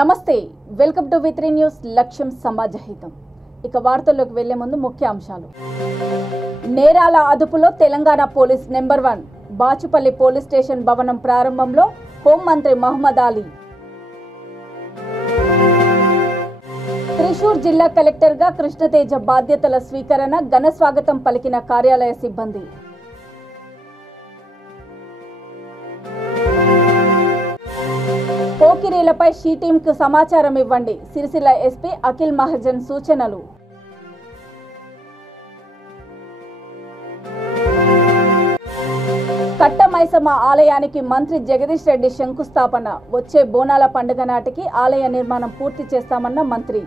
నమస్తే welcome to వి3 news లక్ష్యం సమాజహితం. ఇక వార్తల్లోకి వెళ్లే ముందు ముఖ్య అంశాలు. నేరాల అదుపులో Telangana police number 1 Bachupalli police station భవనం ప్రారంభంలో హోంమంత్రి మహమ్మద్ అలీ. త్రిశూర్ జిల్లా కలెక్టర్గా కృష్ణతేజ బాధ్యతల స్వీకరణ, ఘన స్వాగతం పలికిన కార్యాలయ సిబ్బంది. పోకిరీలపై షీ టీంకు సమాచారం ఇవ్వండి, సిరిసిల్ల ఎస్పీ అఖిల్ మహాజన్ సూచనలు. కట్టమైసమ్మ ఆలయానికి మంత్రి జగదీష్ రెడ్డి శంకుస్థాపన, వచ్చే బోనాల పండుగ నాటికి ఆలయ నిర్మాణం పూర్తి చేస్తామన్న మంత్రి.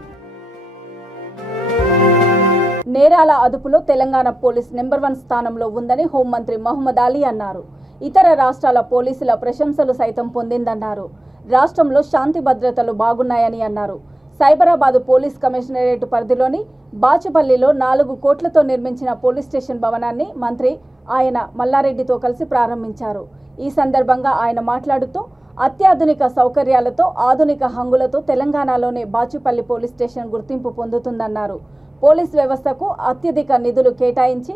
నేరాల అదుపులో తెలంగాణ పోలీస్ నెంబర్ 1 స్థానంలో ఉందని హోంమంత్రి మహమ్మద్ అలీ అన్నారు. ఇతర రాష్ట్రాల పోలీసుల ప్రశంసలు సైతం పొందిందన్నారు. రాష్ట్రంలో శాంతి భద్రతలు బాగున్నాయని అన్నారు. సైబరాబాద్ పోలీస్ కమిషనరేట్ పరిధిలోని బాచుపల్లిలో 4 కోట్లతో నిర్మించిన పోలీస్ స్టేషన్ భవనాన్ని మంత్రి ఆయన మల్లారెడ్డితో కలిసి ప్రారంభించారు. ఈ సందర్భంగా ఆయన మాట్లాడుతూ అత్యాధునిక సౌకర్యాలతో ఆధునిక హంగులతో తెలంగాణలోనే బాచుపల్లి పోలీస్ స్టేషన్ గుర్తింపు పొందుతుందన్నారు. పోలీస్ వ్యవస్థకు అత్యధిక నిధులు కేటాయించి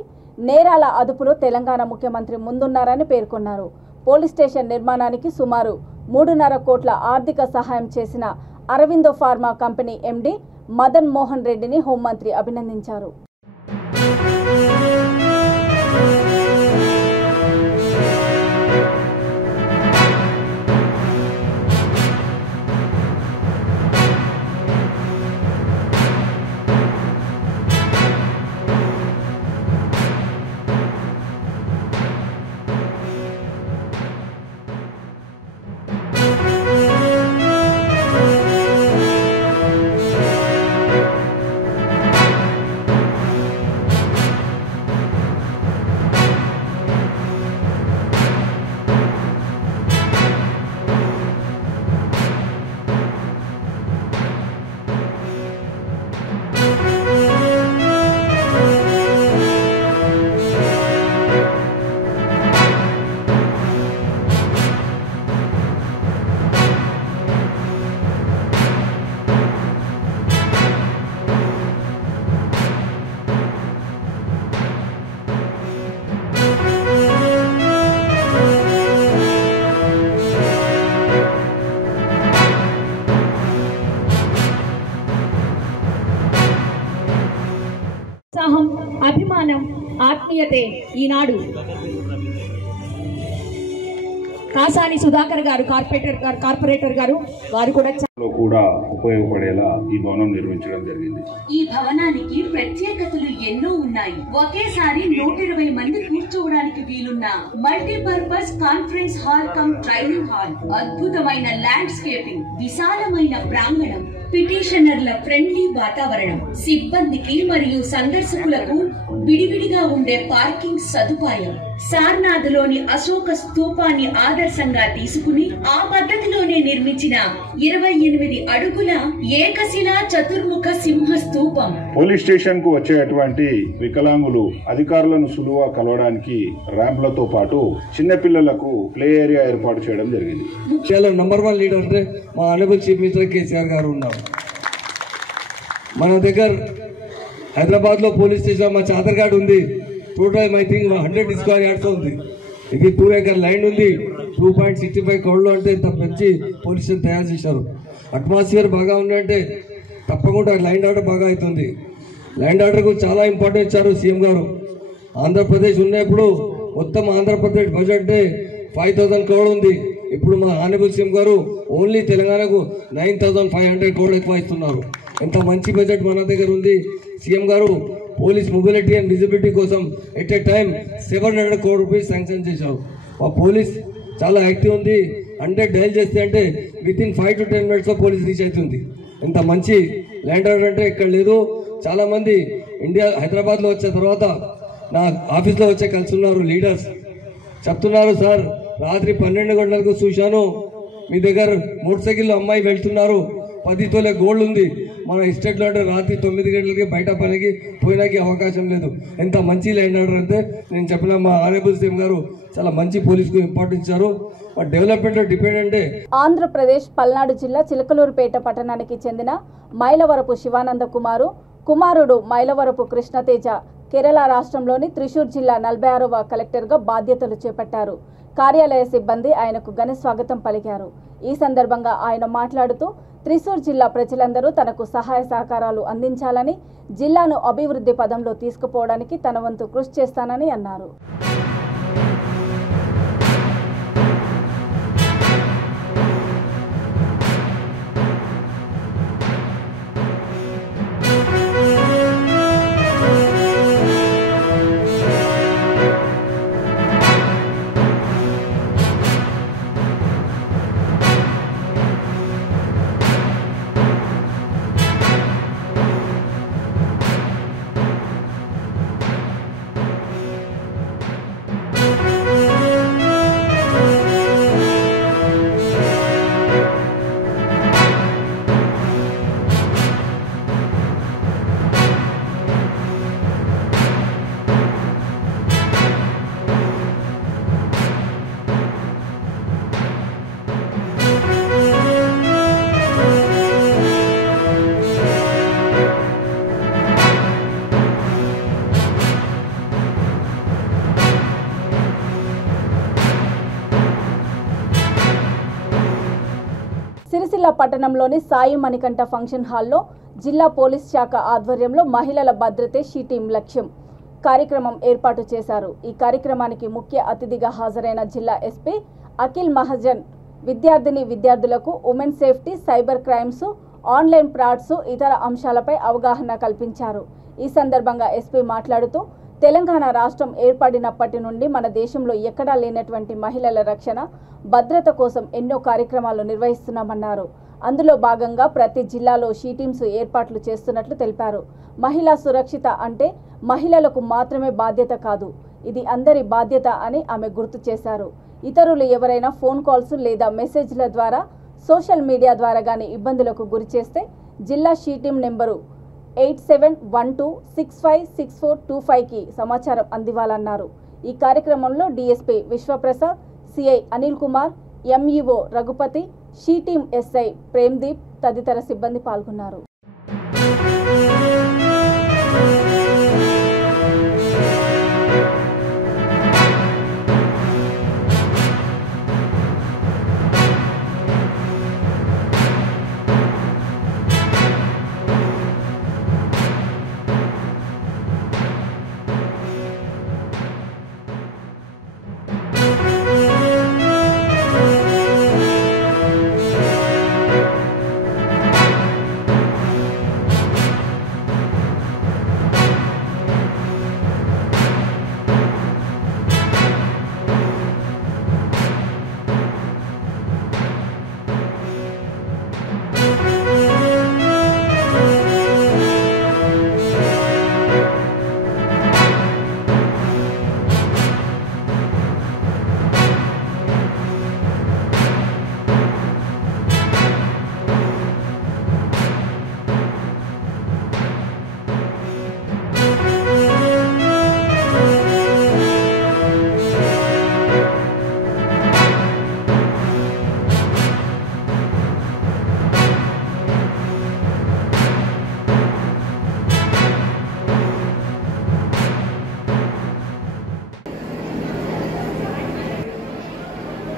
నేరాల అదుపులో తెలంగాణ ముఖ్యమంత్రి ముందున్నారని పేర్కొన్నారు. పోలీస్ స్టేషన్ నిర్మాణానికి సుమారు 3.5 కోట్ల ఆర్థిక సహాయం చేసిన Aurobindo pharma company MD Madan Mohan రెడ్డిని హోంమంత్రి అభినందించారు. అభిమానం, ఆత్మీయతే ఈనాడు కాసాని సుధాకర్ గారు కార్పొరేటర్ గారు వారు కూడా ఉపయోగపడేలా ఈ భవనం నిర్మించడం జరిగింది. ఈ భవనానికి ప్రత్యేకతలు ఎన్నో ఉన్నాయి. ఒకేసారి 120 మంది కూర్చోవడానికి వీలున్న multipurpose conference hall cum training hall, అద్భుతమైన ల్యాండ్స్కేపింగ్, విశాలమైన ప్రాంగణం, పిటిషనర్ల ఫ్రెండ్లీ వాతావరణం, సిబ్బందికి మరియు సందర్శకులకు విడివిడిగా ఉండే పార్కింగ్ సదుపాయం, సార్నాథ్లోని అశోక స్తూపాన్ని ఆదర్శంగా తీసుకుని ఆ పద్ధతిలోనే నిర్మించిన 28 అడుగుల ఏకశిలా చతుర్ముఖ సింహ స్తూపం. పోలీస్ స్టేషన్ కు వచ్చేటువంటి వికలాంగులు అధికారులను సులువుగా కలవడానికి ర్యాంప్లతో పాటు చిన్నపిల్లలకు ప్లే ఏరియా ఏర్పాటు చేయడం జరిగింది. నంబర్ 1 లీడర్ అంటే మా ఆనరబుల్ చీఫ్ మినిస్టర్ కేసీఆర్ గారు ఉన్నారు. మన దగ్గర హైదరాబాద్ లో పోలీస్ స్టేషన్ మా చాదర్ఘాట్ ఉంది. Total I think 100 square yards ఉంది. ఇది 2 ఏకర్ ల్యాండ్ ఉంది. 2.65 crores అంటే ఇంత మంచి పోలీస్ స్టేషన్ తయారు చేశారు. అట్మాస్ఫియర్ బాగా ఉందంటే తప్పకుండా ల్యాండ్ ఆర్డర్ బాగా అవుతుంది. ల్యాండ్ ఆర్డర్కు చాలా ఇంపార్టెన్స్ ఇచ్చారు సీఎం గారు. ఆంధ్రప్రదేశ్ ఉన్నప్పుడు మొత్తం ఆంధ్రప్రదేశ్ బడ్జెట్ 5,000 crores ఉంది. ఇప్పుడు మా ఆనరబుల్ సీఎం గారు ఓన్లీ తెలంగాణకు 9,500 crores ఎక్కువ ఇస్తున్నారు. ఎంత మంచి బడ్జెట్ మన దగ్గర ఉంది. సీఎం గారు పోలీస్ మొబిలిటీ అండ్ విజిబిలిటీ కోసం at a time 700 crores rupees sanction చేశారు. ఆ పోలీస్ చాలా యాక్టివ్ ఉంది. 100 డైల్ చేస్తే అంటే within 5 to 10 minutes police reach అవుతుంది. ఎంత మంచి ల్యాండ్ ఆర్డర్ అంటే ఇక్కడ లేదు. చాలా మంది ఇండియా హైదరాబాద్లో వచ్చే తర్వాత నా ఆఫీస్లో వచ్చే కలుసున్నారు లీడర్స్ చెప్తున్నారు, సార్ రాత్రి 12 గంటలకు చూశాను మీ దగ్గర మోటార్ సైకిల్లో అమ్మాయి వెళ్తున్నారు, 10 తోలే గోల్డ్ ఉంది. మన ఎస్టేట్లో అంటే రాత్రి 9 గంటలకి బయట పనికి పోయినాకి అవకాశం లేదు. ఎంత మంచి ల్యాండ్ ఆర్డర్ అంటే నేను చెప్పిన మా ఆనరబుల్ సీఎం గారు చాలా మంచి పోలీసుకు ఇంపార్టెన్స్ ఇచ్చారు. డెవలప్మెంట్ డిపెండ్ అంటే ఆంధ్రప్రదేశ్ పల్నాడు జిల్లా చిలకలూరుపేట పట్టణానికి చెందిన మైలవరపు శివానంద కుమారుడు మైలవరపు కృష్ణతేజ కేరళ రాష్ట్రంలోని త్రిశూర్ జిల్లా 46వ కలెక్టర్గా బాధ్యతలు చేపట్టారు. కార్యాలయ సిబ్బంది ఆయనకు ఘన స్వాగతం పలికారు. ఈ సందర్భంగా ఆయన మాట్లాడుతూ త్రిశూర్ జిల్లా ప్రజలందరూ తనకు సహాయ సహకారాలు అందించాలని, జిల్లాను అభివృద్ధి పదంలో తీసుకుపోవడానికి తన వంతు కృషి చేస్తానని అన్నారు. సిరిసిల్ల పట్టణంలోని సాయి మణికంఠ ఫంక్షన్ హాల్లో జిల్లా పోలీస్ శాఖ ఆధ్వర్యంలో మహిళల భద్రతే షీ టీం లక్ష్యం కార్యక్రమం ఏర్పాటు చేశారు. ఈ కార్యక్రమానికి ముఖ్య అతిథిగా హాజరైన జిల్లా ఎస్పీ అఖిల్ మహాజన్ విద్యార్థులకు women safety, cyber crimes, online frauds, ఇతర అంశాలపై అవగాహన కల్పించారు. ఈ సందర్భంగా ఎస్పీ మాట్లాడుతూ తెలంగాణ రాష్ట్రం ఏర్పడినప్పటి నుండి మన దేశంలో ఎక్కడా లేనటువంటి మహిళల రక్షణ, భద్రత కోసం ఎన్నో కార్యక్రమాలు నిర్వహిస్తున్నామన్నారు. అందులో భాగంగా ప్రతి జిల్లాలో షీ టీమ్స్ ఏర్పాట్లు చేస్తున్నట్లు తెలిపారు. మహిళా సురక్షిత అంటే మహిళలకు మాత్రమే బాధ్యత కాదు, ఇది అందరి బాధ్యత అని ఆమె గుర్తు చేశారు. ఇతరులు ఎవరైనా ఫోన్ కాల్స్ లేదా మెసేజ్ల ద్వారా, సోషల్ మీడియా ద్వారా గానీ ఇబ్బందులకు గురి చేస్తే జిల్లా షీ టీం నెంబరు 8712656425కి సమాచారం అందివ్వాలన్నారు. ఈ కార్యక్రమంలో DSP Vishwaprasad, CI Anil Kumar, MEO Raghupathi, she team SI Premdeep తదితర సిబ్బంది పాల్గొన్నారు.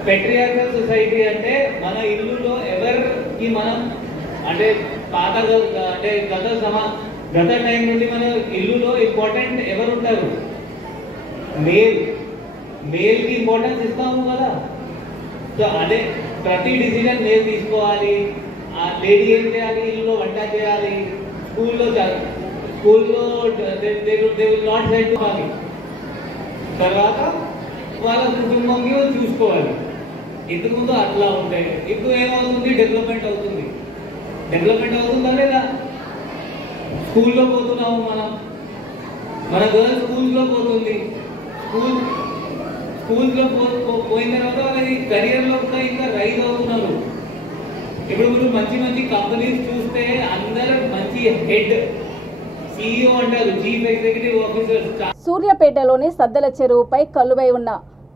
పెట్రియార్కల్ సొసైటీ అంటే మన ఇల్లులో ఎవరికి మనం అంటే పాత అంటే గత టైం నుండి మన ఇల్లులో ఇంపార్టెంట్ ఎవరు ఉంటారు? మేల్కి ఇంపార్టెన్స్ ఇస్తాము కదా. సో అదే ప్రతి డిసిజన్ మేల్ తీసుకోవాలి. ఆ లేడీ ఏం చేయాలి? ఇల్లులో వంట చేయాలి, స్కూల్లో నాట్ సెట్ అవ్వాలి, తర్వాత వాళ్ళ కుటుంబంకి చూసుకోవాలి. ఇంతకుముందు అట్లా ఉంటే ఇప్పుడు ఏమవుతుంది? డెవలప్మెంట్ అవుతుంది అవుతుందా లేదా? స్కూల్లో పోతున్నాము మన గర్ల్స్ స్కూల్స్లో పోతుంది. స్కూల్స్లో పోయిన తర్వాత వాళ్ళకి కెరియర్లో కూడా ఇంకా రైజ్ అవుతున్నారు. ఇప్పుడు మీరు మంచి కంపెనీస్ చూస్తే అందరూ మంచి హెడ్ CEO అంటారు, చీఫ్ ఎగ్జిక్యూటివ్ ఆఫీసర్స్. సూర్యాపేటలోని సద్దల చెరువుపై కలువై ఉన్న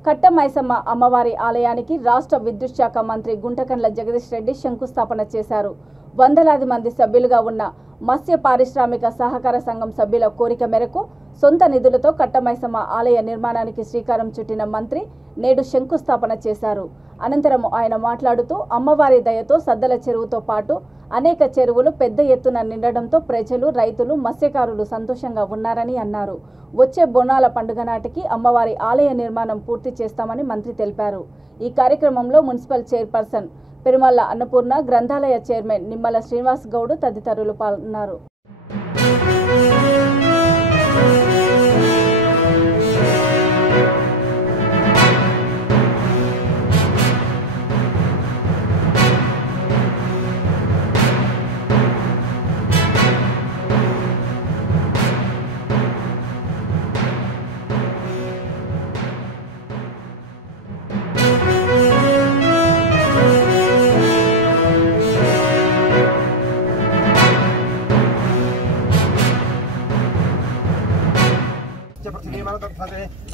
కట్టమైసమ్మ అమ్మవారి ఆలయానికి రాష్ట్ర విద్యుత్ శాఖ మంత్రి గుంటకండ్ల జగదీష్ రెడ్డి శంకుస్థాపన చేశారు. వందలాది మంది సభ్యులుగా ఉన్న మత్స్య పారిశ్రామిక సహకార సంఘం సభ్యుల కోరిక మేరకు సొంత నిధులతో కట్టమైసమ్మ ఆలయ నిర్మాణానికి శ్రీకారం చుట్టిన మంత్రి నేడు శంకుస్థాపన చేశారు. అనంతరం ఆయన మాట్లాడుతూ అమ్మవారి దయతో సద్దల చెరువుతో పాటు అనేక చెరువులు పెద్ద ఎత్తున నిండడంతో ప్రజలు, రైతులు, మత్స్యకారులు సంతోషంగా ఉన్నారని అన్నారు. వచ్చే బోనాల పండుగ నాటికి అమ్మవారి ఆలయ నిర్మాణం పూర్తి చేస్తామని మంత్రి తెలిపారు. ఈ కార్యక్రమంలో మున్సిపల్ చైర్పర్సన్ పెరుమల్ల అన్నపూర్ణ, గ్రంథాలయ చైర్మన్ నిమ్మల శ్రీనివాస్ గౌడ్ తదితరులు పాల్గొన్నారు.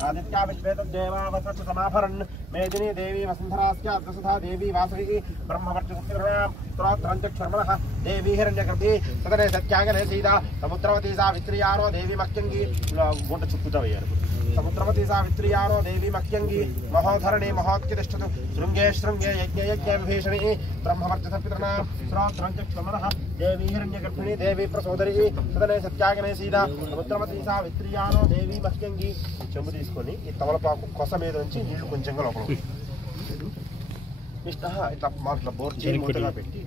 आदित्या विश्वेतदेवावसृष्ट समाभरन् मेदिनी देवी वसुन्धरास्याद्वसुधा देवी वासवी ब्रह्मवर्चसुरां स्तोत्रञ्चक्षर्मणः देवी हिरण्यगर्भी सदने सत्यागने सीता समुद्रवती सावित्र्यारो देवी मक्यङ्गी गुंड चुक्कुतवय्यारु समुद्रवती सावित्र्यारो देवी मक्यङ्गी महोधरणी महोत्तिष्ठतु शृङ्गे शृङ्गे यज्ञे यज्ञे विभीषणी ब्रह्मवर्चसपितॄणां स्तोत्रञ्चक्षर्मणः देवी हिरण्यगर्भिणी देवी प्रसोदरी सदने सत्यागने सीता समुद्रवती सावित्र्यारो देवी मक्यङ्गी చెంబు తీసుకొని ఈ తమలపాకు కొస మీద నుంచి నీళ్లు కొంచెంగా లోపల ఇట్లా బోర్చి మూతగా పెట్టి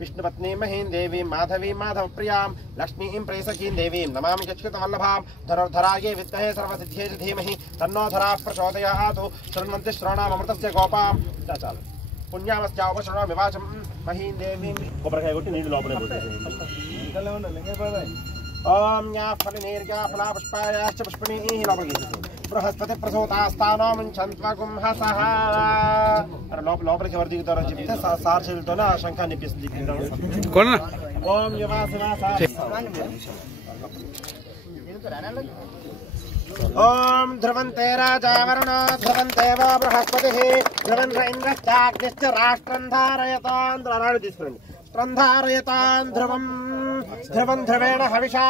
విష్ణుపత్ని మహీం దేవీం మాధవీం మాధవ ప్రియాం లక్ష్మీం ప్రేసకీం దేవీం నమామి యచ్యుతవల్లభాం ధనుర్ధరాయే విద్మహే సర్వసిద్ధ్యే ధీమహి తన్నో ధరా ప్రచోదయాత్ శృణ్వంతి శ్రవణామృతస్య గోపాం. చాలు పుణ్యామస్య ఉపశృణో వివాచం మహీం దేవీం కొబ్బరికాయ కొట్టి నీళ్లు లోపలే పోసేసి ओम या फलनेर्या फला पुष्पायाश्च पुष्पणीः लोपलगीते बृहस्पति प्रसूतास्तानो मुञ्चन्त्वगुं हसः लोपलिకి ఎవరు దిగుతారో చెప్తే సార్చలతోనే ఆ శంఖ నిపిస్తుంది. ఓం యవాసనాస ఓం ధ్రువంతే రాజా వరుణో ధ్రువంతేవో బృహస్పతిః ధ్రువంత ఇంద్రశ్చాగ్నిశ్చ రాష్ట్రం ధారయతాంధ్రాడు తీసుకురండి. స్ట్రంధారయతాన్ ధ్రువం ధ్రువం ధ్రువేణ హవిషా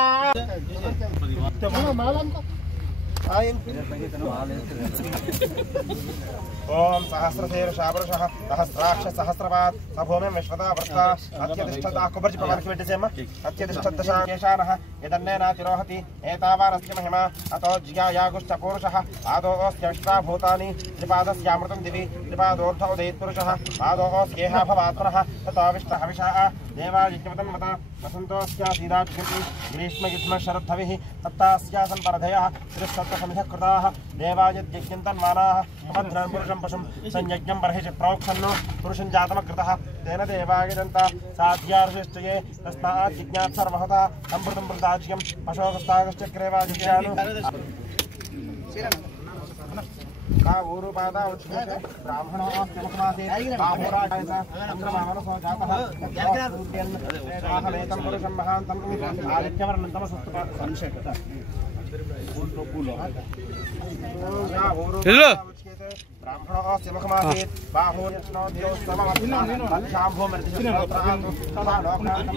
ఓం సహస్రశీర్షాపురుషః సహస్రాక్ష సహస్రపాత్ సభూమిం విశ్వదా వృత్తా అత్యతిష్ఠతా కుబర్జి పవనకి పెట్టేసేమ్మ అత్యతిష్ఠదశాకేశానః యదన్నేనాతిరోహతి ఏతావానస్య మహిమా అతో జ్యాయాగుశ్చ పురుషః ఆదోస్య భూతాని త్రిపాదస్యామృతం దివి త్రిపాదోర్ధ ఉదయత్పురుషः ఆదోస్యేహ భవాత్మనः తతో విష్ణ హవిషా దేవాయజ్ఞమతం మత వసంతోస్యాసీదాజ్ఞతి గ్రీష్మయుష్మ శరద్ధవిః తత్తాస్యాసన్ పరధయः త్రిసప్తసమిధః కృతాः దేవాయజ్ఞంతన్మానాः భద్రం పురుషం పశుం సంయజ్ఞం బర్హిషి ప్రోక్షన్ను పురుషం జాతమకృతः తేన దేవాయజంత సాధ్యార్షిశ్చయే తస్మాత్ జిజ్ఞాత్ సర్వహతः సంభృతం మృతాజ్యం పశోగస్తాగశ్చక్రేవాజిజ్ఞాను ఊరుపాద ఉచ్ఛ్యతే బ్రాహ్మణో ముఖమాసే బాహురాజాత చంద్రమానసో జాతః ఆహమేతం పురుషం మహాంతం ఆదిత్యవర్ణం తమసస్తు సంశయత బ్రాహ్మణోస్య ముఖమాసే బాహుర్యశ్నోద్యోస్తమవర్షాంభూమర్తిశ్రోత్రాంతు తదా లోకాంతం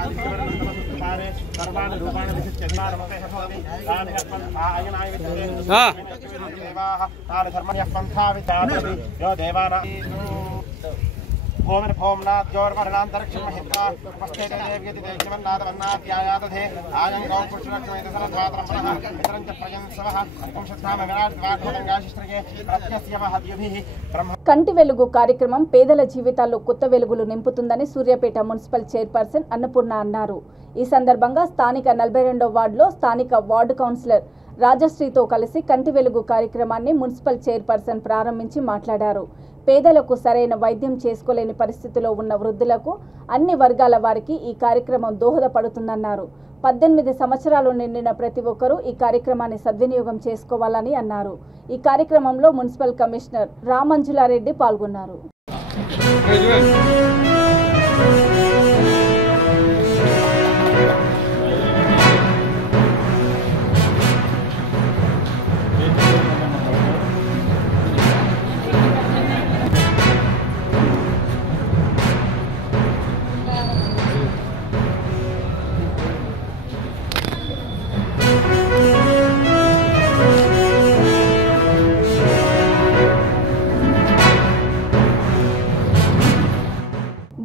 ఆదిత్యవర్ణం తమసస్తు పారే సర్వాణి రూపాణి విశిష్య జ్ఞానమపేహోమి తాని అస్మన్ ఆయనాయ విద్యతే దేవాః తాని ధర్మణ్యః పంథా విద్యామి యో దేవానా భూమిర్ భూమ్నాద్యోర్వర్ణాంతరిక్షం మహిత్వా ఉపస్థితే దేవ్యతి దేజ్ఞమన్నాదవన్నాద్యాయాదధే ఆయం గౌం పురుషరక్షమేతసరధ్వాతరం పునః ఇతరం చ ప్రయం సవః పుంషద్ధామ విరాట్ వాగ్భోదంగాశిష్ట్రగే ప్రత్యస్య మహద్యుభిః బ్రహ్మ. కంటి వెలుగు కార్యక్రమం పేదల జీవితాల్లో కొత్త వెలుగులు నింపుతుందని సూర్యాపేట మున్సిపల్ చైర్పర్సన్ అన్నపూర్ణ అన్నారు. ఈ సందర్భంగా స్థానిక 42వ వార్డులో స్థానిక వార్డు కౌన్సిలర్ రాజశ్రీతో కలిసి కంటి వెలుగు కార్యక్రమాన్ని మున్సిపల్ చైర్పర్సన్ ప్రారంభించి మాట్లాడారు. పేదలకు సరైన వైద్యం చేసుకోలేని పరిస్థితిలో ఉన్న వృద్ధులకు అన్ని వర్గాల వారికి ఈ కార్యక్రమం దోహదపడుతుందన్నారు. 18 సంవత్సరాలు నిండిన ప్రతి ఒక్కరూ ఈ కార్యక్రమాన్ని సద్వినియోగం చేసుకోవాలని అన్నారు. ఈ కార్యక్రమంలో మున్సిపల్ కమిషనర్ రామంజులారెడ్డి పాల్గొన్నారు.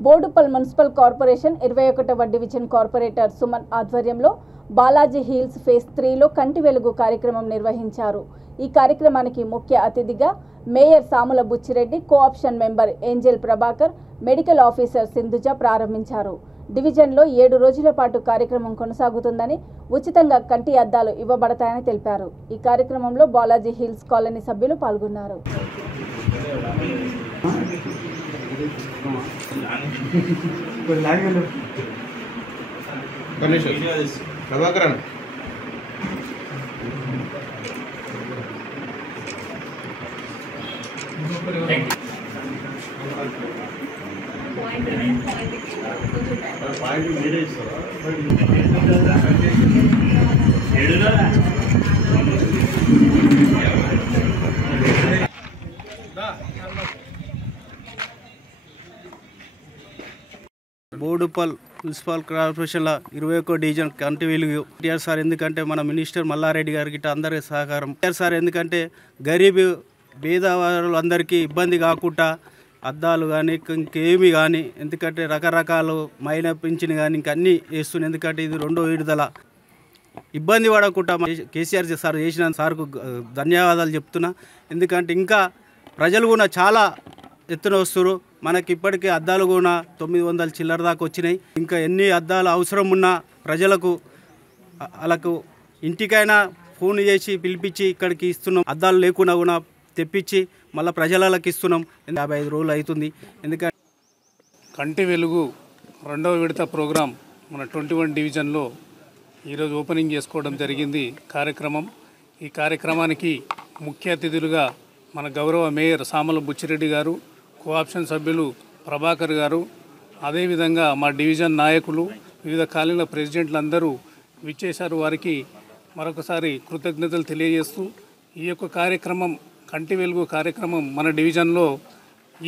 బోడుపల్ మున్సిపల్ కార్పొరేషన్ 21వ డివిజన్ కార్పొరేటర్ సుమన్ ఆధ్వర్యంలో బాలాజీ హిల్స్ ఫేజ్ 3లో కంటి వెలుగు కార్యక్రమం నిర్వహించారు. ఈ కార్యక్రమానికి ముఖ్య అతిథిగా mayor Samula Buchireddy, cooption member Angel Prabhakar, medical officer Sindhuja ప్రారంభించారు. డివిజన్లో 7 రోజుల పాటు కార్యక్రమం కొనసాగుతుందని, ఉచితంగా కంటి అద్దాలు ఇవ్వబడతాయని తెలిపారు. ఈ కార్యక్రమంలో బాలాజీ హిల్స్ కాలనీ సభ్యులు పాల్గొన్నారు. బోడుపల్ మున్సిపల్ కార్పొరేషన్ల 21వ డివిజన్ కంటి వెలుగు టీఆర్ సార్ ఎందుకంటే మన మినిస్టర్ మల్లారెడ్డి గారికి అందరి సహకారం. టీఆర్ సార్ ఎందుకంటే గరీబ్ పేదవాళ్ళు అందరికీ ఇబ్బంది కాకుండా అద్దాలు కానీ ఇంకేమి కానీ, ఎందుకంటే రకరకాలు మహిళా పింఛన్ కానీ ఇంకన్నీ వేస్తుంది. ఎందుకంటే ఇది 2వ విడుదల. ఇబ్బంది పడకుండా కేసీఆర్ సార్ చేసిన సార్కు ధన్యవాదాలు చెప్తున్నా. ఎందుకంటే ఇంకా ప్రజలు కూడా చాలా ఎత్తున వస్తారు. మనకి ఇప్పటికే అద్దాలు కూడా 900 చిల్లర దాకా వచ్చినాయి. ఇంకా ఎన్ని అద్దాలు అవసరం ఉన్నా ప్రజలకు వాళ్ళకు ఇంటికైనా ఫోన్ చేసి పిలిపించి ఇక్కడికి ఇస్తున్నాం. అద్దాలు లేకుండా కూడా తెప్పించి మళ్ళీ ప్రజలకు ఇస్తున్నాం. 55 రోజులు అవుతుంది. ఎందుకంటే కంటి వెలుగు 2వ విడత ప్రోగ్రాం మన 21 డివిజన్లో ఈరోజు ఓపెనింగ్ చేసుకోవడం జరిగింది కార్యక్రమం. ఈ కార్యక్రమానికి ముఖ్య అతిథులుగా మన గౌరవ మేయర్ సాముల బుచ్చిరెడ్డి గారు, కోఆప్షన్ సభ్యులు ప్రభాకర్ గారు, అదేవిధంగా మా డివిజన్ నాయకులు, వివిధ కాలనీల ప్రెసిడెంట్లు అందరూ విచ్చేశారు. వారికి మరొకసారి కృతజ్ఞతలు తెలియజేస్తూ ఈ యొక్క కార్యక్రమం కంటి వెలుగు కార్యక్రమం మన డివిజన్లో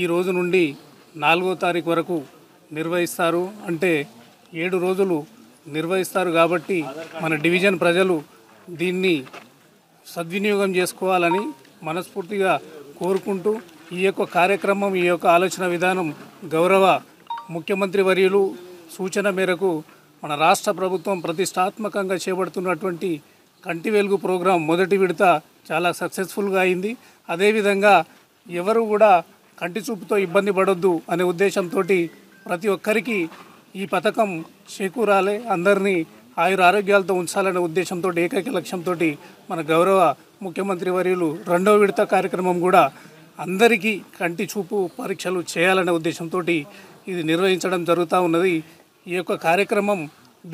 ఈ రోజు నుండి 4వ తారీఖు వరకు నిర్వహిస్తారు. అంటే 7 రోజులు నిర్వహిస్తారు. కాబట్టి మన డివిజన్ ప్రజలు దీన్ని సద్వినియోగం చేసుకోవాలని మనస్ఫూర్తిగా కోరుకుంటూ ఈ యొక్క కార్యక్రమం, ఈ యొక్క ఆలోచన విధానం గౌరవ ముఖ్యమంత్రి వర్యులు సూచన మేరకు మన రాష్ట్ర ప్రభుత్వం ప్రతిష్టాత్మకంగా చేపడుతున్నటువంటి కంటి వెలుగు ప్రోగ్రాం మొదటి విడత చాలా సక్సెస్ఫుల్గా అయింది. అదేవిధంగా ఎవరు కూడా కంటి చూపుతో ఇబ్బంది పడొద్దు అనే ఉద్దేశంతో ప్రతి ఒక్కరికి ఈ పథకం చేకూరాలి, అందరినీ ఆయుర ఆరోగ్యాలతో ఉంచాలనే ఉద్దేశంతో ఏకైక లక్ష్యంతో మన గౌరవ ముఖ్యమంత్రి వర్యులు 2వ విడత కార్యక్రమం కూడా అందరికీ కంటి చూపు పరీక్షలు చేయాలనే ఉద్దేశంతో ఇది నిర్వహించడం జరుగుతూ ఉన్నది. ఈ యొక్క కార్యక్రమం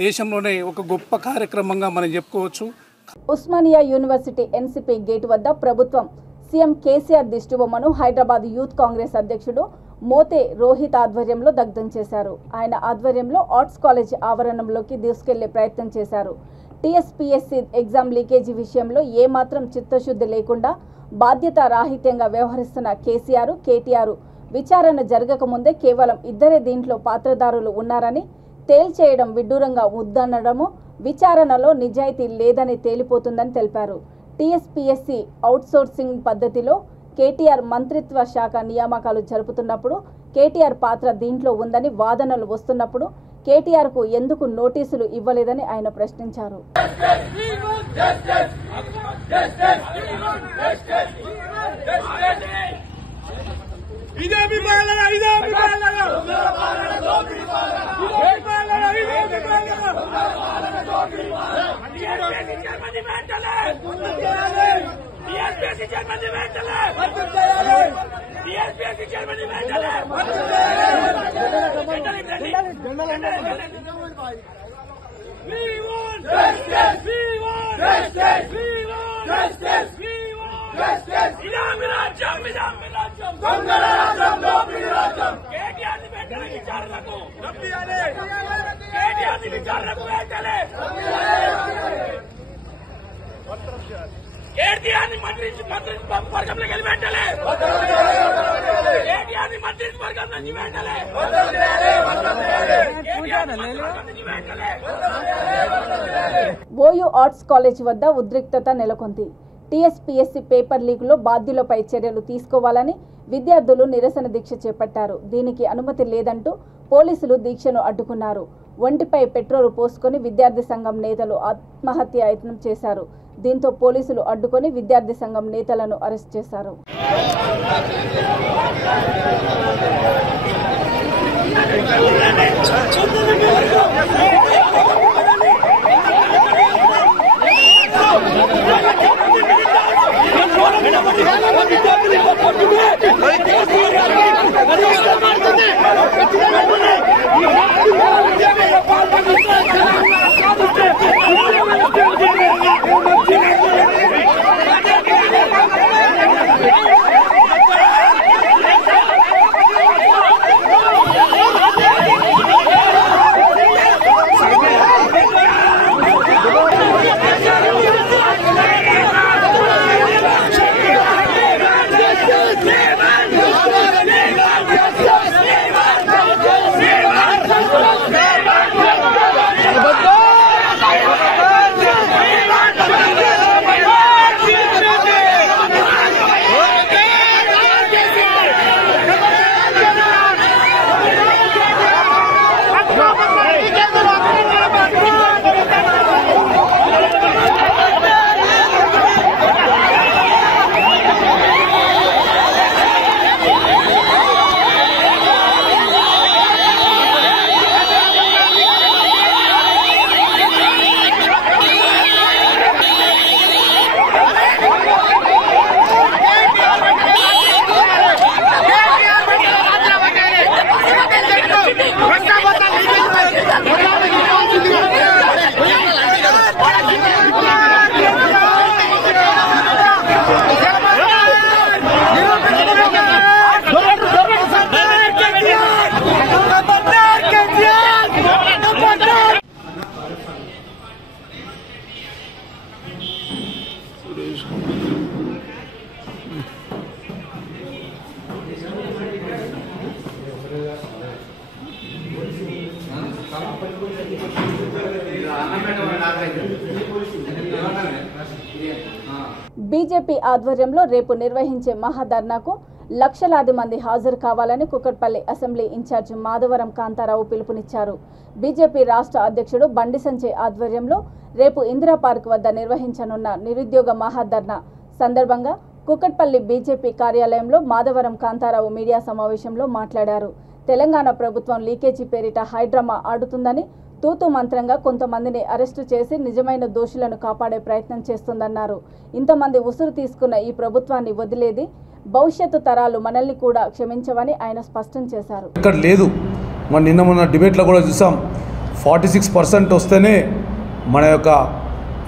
దేశంలోనే ఒక గొప్ప కార్యక్రమంగా మనం చెప్పుకోవచ్చు. ఉస్మానియా యూనివర్సిటీ ఎన్సిపి గేట్ వద్ద ప్రభుత్వం సీఎం కేసీఆర్ దిష్టిబొమ్మను హైదరాబాద్ యూత్ కాంగ్రెస్ అధ్యక్షుడు మోతే రోహిత్ ఆధ్వర్యంలో దగ్ధం చేశారు. ఆయన ఆధ్వర్యంలో ఆర్ట్స్ కాలేజ్ ఆవరణంలోకి దూసుకెళ్లే ప్రయత్నం చేశారు. టీఎస్పీఎస్సీ ఎగ్జామ్ లీకేజీ విషయంలో ఏమాత్రం చిత్తశుద్ధి లేకుండా బాధ్యత రాహిత్యంగా వ్యవహరిస్తున్న కేటీఆర్ విచారణ జరగకముందే కేవలం 2 దీంట్లో పాత్రదారులు ఉన్నారని తేల్చేయడం విడ్డూరంగా ఉద్దనడము, విచారణలో నిజాయితీ లేదని తేలిపోతుందని తెలిపారు. టీఎస్పీఎస్సీ అవుట్సోర్సింగ్ పద్ధతిలో కేటీఆర్ మంత్రిత్వ శాఖ నియామకాలు జరుపుతున్నప్పుడు కేటీఆర్ పాత్ర దీంట్లో ఉందని వాదనలు వస్తున్నప్పుడు కేటీఆర్కు ఎందుకు నోటీసులు ఇవ్వలేదని ఆయన ప్రశ్నించారు. ఓయూ ఆర్ట్స్ కాలేజ్ వద్ద ఉద్రిక్తత నెలకొంది. టీఎస్పీఎస్సీ పేపర్ లీక్లో బాధ్యులపై చర్యలు తీసుకోవాలని విద్యార్థులు నిరసన దీక్ష చేపట్టారు. దీనికి అనుమతి లేదంటూ పోలీసులు దీక్షను అడ్డుకున్నారు. ఒంటిపై పెట్రోల్ పోసుకొని విద్యార్థి సంఘం నేతలు ఆత్మహత్య యత్నం చేశారు. దీంతో పోలీసులు అడ్డుకొని విద్యార్థి సంఘం నేతలను అరెస్ట్ చేశారు. బీజేపీ ఆధ్వర్యంలో రేపు నిర్వహించే మహాధర్నాకు లక్షలాది మంది హాజరు కావాలని కుకట్పల్లి అసెంబ్లీ ఇన్ఛార్జి మాధవరం కాంతారావు పిలుపునిచ్చారు. బీజేపీ రాష్ట్ర అధ్యక్షుడు బండి సంజయ్ ఆధ్వర్యంలో రేపు ఇందిరా పార్క్ వద్ద నిర్వహించనున్న నిరుద్యోగ మహాధర్నా సందర్భంగా కుకట్పల్లి బీజేపీ కార్యాలయంలో మాధవరం కాంతారావు మీడియా సమావేశంలో మాట్లాడారు. తెలంగాణ ప్రభుత్వం లీకేజీ పేరిట హైడ్రామా ఆడుతుందని, తూతు మంత్రంగా కొంతమందిని అరెస్టు చేసి నిజమైన దోషులను కాపాడే ప్రయత్నం చేస్తుందన్నారు. ఇంతమంది ఉసురు తీసుకున్న ఈ ప్రభుత్వాన్ని వదిలేది భవిష్యత్తు తరాలు మనల్ని కూడా క్షమించవని ఆయన స్పష్టం చేశారు. ఇక్కడ లేదు, మన నిన్న మొన్న డిబేట్లో కూడా చూసాం. 46% వస్తేనే మన యొక్క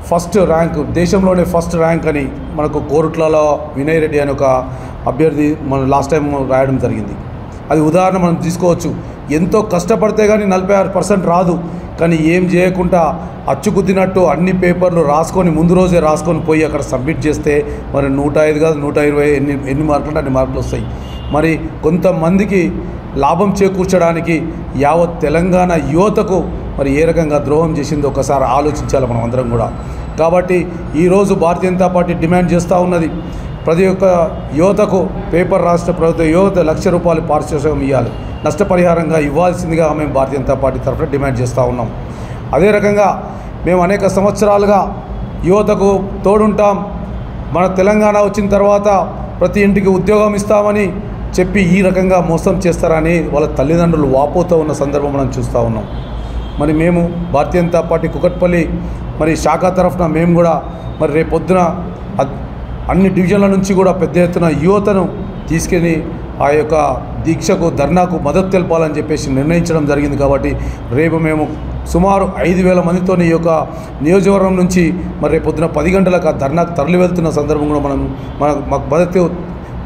ఫస్ట్ ర్యాంక్, దేశంలోనే ఫస్ట్ ర్యాంక్ అని మనకు కోరుట్లలో వినయ్ రెడ్డి అని ఒక అభ్యర్థి మనం లాస్ట్ టైం రాయడం జరిగింది. అది ఉదాహరణ మనం తీసుకోవచ్చు. ఎంతో కష్టపడితే కానీ 46% రాదు. కానీ ఏం చేయకుండా అచ్చుకుద్దినట్టు అన్ని పేపర్లు రాసుకొని ముందు రోజే రాసుకొని పోయి అక్కడ సబ్మిట్ చేస్తే మరి 105 కాదు 120 ఎన్ని మార్కులు అంటే అన్ని మార్కులు వస్తాయి. మరి కొంతమందికి లాభం చేకూర్చడానికి యావత్ తెలంగాణ యువతకు మరి ఏ రకంగా ద్రోహం చేసిందో ఒకసారి ఆలోచించాలి మనం అందరం కూడా. కాబట్టి ఈరోజు భారతీయ జనతా పార్టీ డిమాండ్ చేస్తూ ఉన్నది, ప్రతి ఒక్క యువతకు పేపర్ రాష్ట్ర ప్రభుత్వ యువత ₹1,00,000 పారితోషికం ఇవ్వాలి, నష్టపరిహారంగా ఇవ్వాల్సిందిగా మేము భారతీయ జనతా పార్టీ తరఫున డిమాండ్ చేస్తూ ఉన్నాం. అదే రకంగా మేము అనేక సంవత్సరాలుగా యువతకు తోడుంటాం, మన తెలంగాణ వచ్చిన తర్వాత ప్రతి ఇంటికి ఉద్యోగం ఇస్తామని చెప్పి ఈ రకంగా మోసం చేస్తారని వాళ్ళ తల్లిదండ్రులు వాపోతూ ఉన్న సందర్భం మనం చూస్తూ ఉన్నాం. మరి మేము భారతీయ జనతా పార్టీ కుకట్పల్లి మరి శాఖ తరఫున మేము కూడా మరి రేపొద్దున అన్ని డివిజన్ల నుంచి కూడా పెద్ద ఎత్తున యువతను తీసుకెళ్ళి ఆ యొక్క దీక్షకు ధర్నాకు మద్దతు తెలపాలని చెప్పేసి నిర్ణయించడం జరిగింది. కాబట్టి రేపు మేము సుమారు 5,000 మందితో ఈ యొక్క నియోజకవర్గం నుంచి మరి రేపు పొద్దున 10 గంటలకు ఆ ధర్నాకు తరలి వెళ్తున్న సందర్భంలో మాకు మద్దతు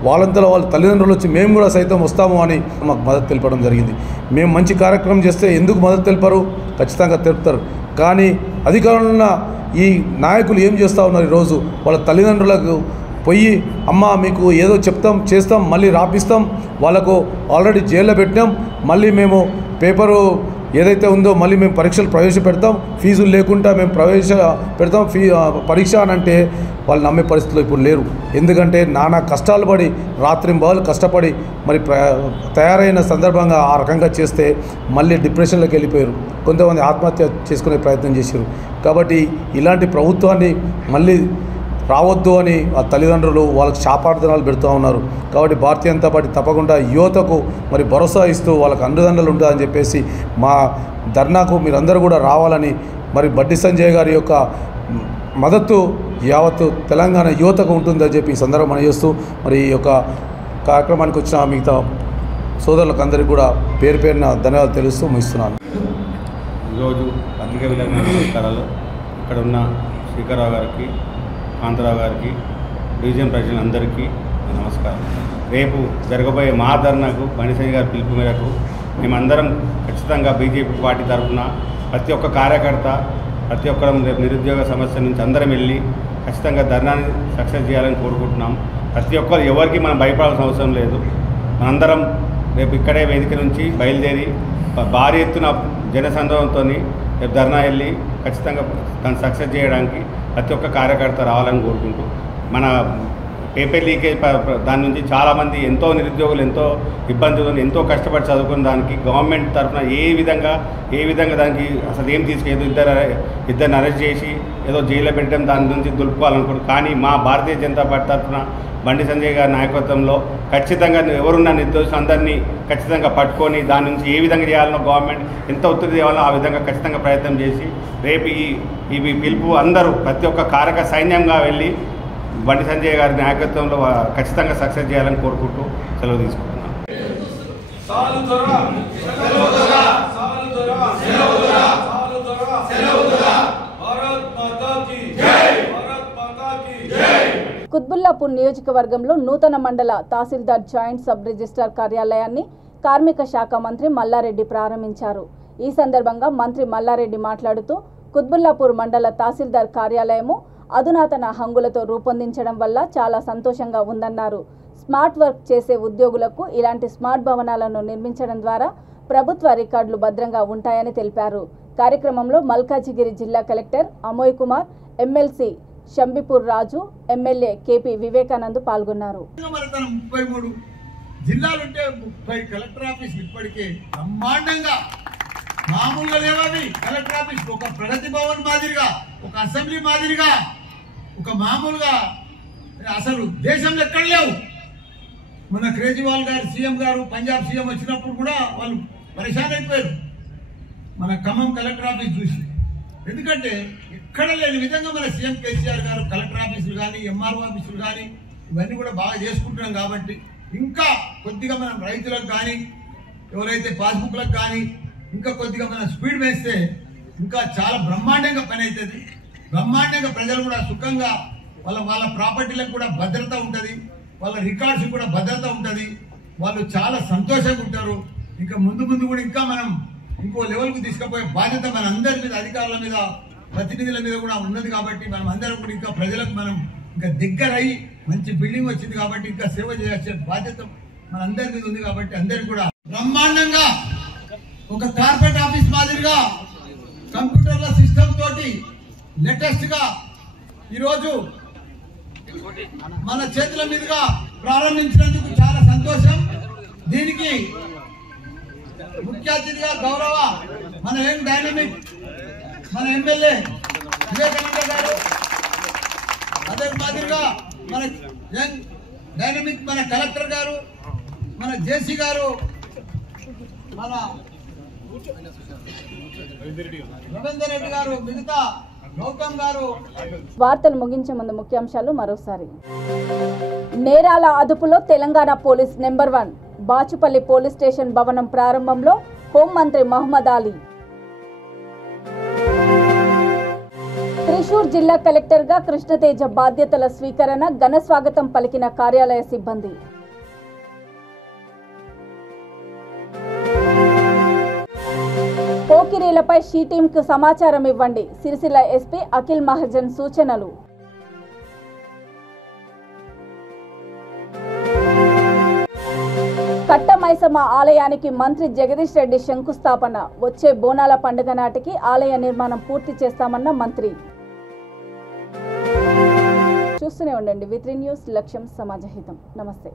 వాళ్ళంతలో వాళ్ళ తల్లిదండ్రులు వచ్చి మేము కూడా సైతం వస్తాము అని మాకు మద్దతు తెలపడం జరిగింది. మేము మంచి కార్యక్రమం చేస్తే ఎందుకు మద్దతు తెలిపారు? ఖచ్చితంగా తెలుపుతారు. కానీ అధికారంలో ఉన్న ఈ నాయకులు ఏం చేస్తూ ఉన్నారు? ఈరోజు వాళ్ళ తల్లిదండ్రులకు పోయి అమ్మ మీకు ఏదో చెప్తాం చేస్తాం మళ్ళీ రాపిస్తాం, వాళ్ళకు ఆల్రెడీ జైల్లో పెట్టాం, మళ్ళీ మేము పేపరు ఏదైతే ఉందో మళ్ళీ మేము పరీక్షలు ప్రవేశపెడతాం, ఫీజులు లేకుండా మేము పెడతాం పరీక్ష అని అంటే వాళ్ళు నమ్మే పరిస్థితిలో ఇప్పుడు లేరు. ఎందుకంటే నానా కష్టాలు పడి రాత్రింబవళ్ళు కష్టపడి మరి తయారైన సందర్భంగా ఆ రకంగా చేస్తే మళ్ళీ డిప్రెషన్లోకి వెళ్ళిపోయారు. కొంతమంది ఆత్మహత్య చేసుకునే ప్రయత్నం చేశారు. కాబట్టి ఇలాంటి ప్రభుత్వాన్ని మళ్ళీ రావద్దు అని ఆ తల్లిదండ్రులు వాళ్ళకి శాపార్థనాలు పెడుతూ ఉన్నారు. కాబట్టి భారతీయ జనతా పార్టీ తప్పకుండా యువతకు మరి భరోసా ఇస్తూ వాళ్ళకి అండదండలు ఉంటుందని చెప్పేసి మా ధర్నాకు మీరందరూ కూడా రావాలని మరి బండి సంజయ్ గారి యొక్క మద్దతు యావత్తు తెలంగాణ యువతకు ఉంటుందని చెప్పి ఈ సందర్భం మనజేస్తూ మరి ఈ యొక్క కార్యక్రమానికి వచ్చిన మిగతా సోదరులకు అందరికీ కూడా పేరు పేరున ధన్యవాదాలు తెలుస్తూ ముగిస్తున్నాను. ఈరోజు పత్రికా విలేకరుల నమస్కారాలు. ఇక్కడ ఉన్న శ్రీకర్రావు గారికి, కాంతారావు గారికి, డివిజన్ ప్రజలందరికీ నమస్కారం. రేపు జరగబోయే మా ధర్నాకు బండి సంజయ్ గారి పిలుపు మేరకు మేమందరం ఖచ్చితంగా బీజేపీ పార్టీ తరఫున ప్రతి ఒక్క కార్యకర్త ప్రతి ఒక్కరం రేపు నిరుద్యోగ సమస్య నుంచి అందరం వెళ్ళి ఖచ్చితంగా ధర్నాన్ని సక్సెస్ చేయాలని కోరుకుంటున్నాం. ప్రతి ఒక్కరు ఎవరికి మనం భయపడాల్సిన అవసరం లేదు. మనందరం రేపు ఇక్కడే వేదిక నుంచి బయలుదేరి భారీ ఎత్తున జనసంద్రంతో రేపు ధర్నా వెళ్ళి ఖచ్చితంగా దాన్ని సక్సెస్ చేయడానికి ప్రతి ఒక్క కార్యకర్త రావాలని కోరుకుంటూ మన పేపర్ లీకేజ్ దాని నుంచి చాలామంది ఎంతో నిరుద్యోగులు ఎంతో ఇబ్బందులు ఎంతో కష్టపడి చదువుకున్న దానికి గవర్నమెంట్ తరఫున ఏ విధంగా దానికి అసలు ఏం తీసుకెళ్ళి ఇద్దరిని అరెస్ట్ చేసి ఏదో జైల్లో పెట్టడం దాని నుంచి దులుపుకోవాలనుకుంటున్నాం. కానీ మా భారతీయ జనతా పార్టీ తరఫున బండి సంజయ్ గారి నాయకత్వంలో ఖచ్చితంగా ఎవరున్న నిర్దోషులందరినీ ఖచ్చితంగా పట్టుకొని దాని నుంచి ఏ విధంగా చేయాలనో గవర్నమెంట్ ఎంత ఒత్తిడి చేయాలనో ఆ విధంగా ఖచ్చితంగా ప్రయత్నం చేసి రేపు ఈ పిలుపు అందరూ ప్రతి ఒక్క కారక సైన్యంగా వెళ్ళి బండి సంజయ్ గారి నాయకత్వంలో ఖచ్చితంగా సక్సెస్ చేయాలని కోరుకుంటూ సెలవు తీసుకుంటున్నాను. కుత్బుల్లాపూర్ నియోజకవర్గంలో నూతన మండల తహసీల్దార్ జాయింట్ సబ్ రిజిస్ట్రార్ కార్యాలయాన్ని కార్మిక శాఖ మంత్రి మల్లారెడ్డి ప్రారంభించారు. ఈ సందర్భంగా మంత్రి మల్లారెడ్డి మాట్లాడుతూ కుత్బుల్లాపూర్ మండల తహసీల్దార్ కార్యాలయము అధునాతన హంగులతో రూపొందించడం వల్ల చాలా సంతోషంగా ఉందన్నారు. స్మార్ట్ వర్క్ చేసే ఉద్యోగులకు ఇలాంటి స్మార్ట్ భవనాలను నిర్మించడం ద్వారా ప్రభుత్వ రికార్డులు భద్రంగా ఉంటాయని తెలిపారు. కార్యక్రమంలో మల్కాజిగిరి జిల్లా కలెక్టర్ అమోయ్ కుమార్, ఎమ్మెల్సీ షంబిపూర్ రాజు, ఎమ్మెల్యే కేపీ వివేకానంద్ పాల్గొన్నారు. 33 జిల్లాలుంటే 30 కలెక్టర్ ఆఫీసులు ఇప్పటికే బ్రహ్మాండంగా మామూలుగా లేవవి. కలెక్టర్ ఆఫీస్ ఒక ప్రగతి భవన్ మాదిరిగా, ఒక అసెంబ్లీ మాదిరిగా, ఒక మామూలుగా అసలు దేశంలో ఎక్కడ లేవు. మన కేజ్రీవాల్ గారు సీఎం గారు పంజాబ్ సీఎం వచ్చినప్పుడు కూడా వాళ్ళు పరేషాన్ అయిపోయారు మన ఖమ్మం కలెక్టర్ ఆఫీస్ చూసి. ఎందుకంటే ఎక్కడ లేని విధంగా మన సీఎం కేసీఆర్ గారు కలెక్టర్ ఆఫీసులు కానీ ఎంఆర్ఓ ఆఫీసులు కానీ ఇవన్నీ కూడా బాగా చేసుకుంటున్నాం. కాబట్టి ఇంకా కొద్దిగా మనం రైతులకు కానీ ఎవరైతే పాస్బుక్లకు కానీ ఇంకా కొద్దిగా మనం స్పీడ్ వేస్తే ఇంకా చాలా బ్రహ్మాండంగా పని అవుతుంది. బ్రహ్మాండంగా ప్రజలు కూడా సుఖంగా వాళ్ళ ప్రాపర్టీలకు కూడా భద్రత ఉంటుంది, వాళ్ళ రికార్డ్స్ కూడా భద్రత ఉంటుంది, వాళ్ళు చాలా సంతోషంగా ఉంటారు. ఇంకా ముందు కూడా ఇంకా మనం ఇంకో లెవెల్కు తీసుకుపోయే బాధ్యత మన అందరి మీద, అధికారుల మీద, ప్రతినిధుల మీద కూడా ఉన్నది. కాబట్టి మనం అందరం కూడా ఇంకా ప్రజలకు మనం ఇంకా దగ్గర అయ్యి మంచి బిల్డింగ్ వచ్చింది కాబట్టి ఇంకా సేవ చేయాల్సిన బాధ్యత మన అందరి మీద ఉంది. కాబట్టి అందరికి కూడా బ్రహ్మాండంగా ఒక కార్పొరేట్ ఆఫీస్ మాదిరిగా కంప్యూటర్ల సిస్టమ్ తోటి లేటెస్ట్ గా ఈరోజు మన చేతుల మీదుగా ప్రారంభించినందుకు చాలా సంతోషం. దీనికి ముఖ్య అతిథిగా గౌరవ మన యంగ్ డైనమిక్ మన ఎమ్మెల్యే వివేకానంద గారు, అదే మాదిరిగా మన యంగ్ డైనమిక్ మన కలెక్టర్ గారు, మన జేసీ గారు, మన రవీందర్ రెడ్డి గారు, మిగతా గౌతమ్ గారు. వార్తలు ముగించే ముందు ముఖ్యాంశాలు మరోసారి. నేరాల అదుపులో Telangana police number 1 Bachupalli police station భవనం ప్రారంభంలో హోంమంత్రి మహమ్మద్ అలీ. త్రిశూర్ జిల్లా కలెక్టర్గా కృష్ణతేజ బాధ్యతల స్వీకరణ, ఘన స్వాగతం పలికిన కార్యాలయ సిబ్బంది. పోకిరీలపై షీ టీంకు సమాచారం ఇవ్వండి, సిరిసిల్ల ఎస్పీ అఖిల్ మహాజన్ సూచనలు. కట్ట మైసమ్మ ఆలయానికి మంత్రి జగదీష్ రెడ్డి శంకుస్థాపన. వచ్చే బోనాల పండుగ నాటికి ఆలయ నిర్మాణం పూర్తి చేస్తామన్న మంత్రి. చూస్తూనే ఉండండి V3 న్యూస్, లక్ష్యం సమాజహితం. నమస్తే.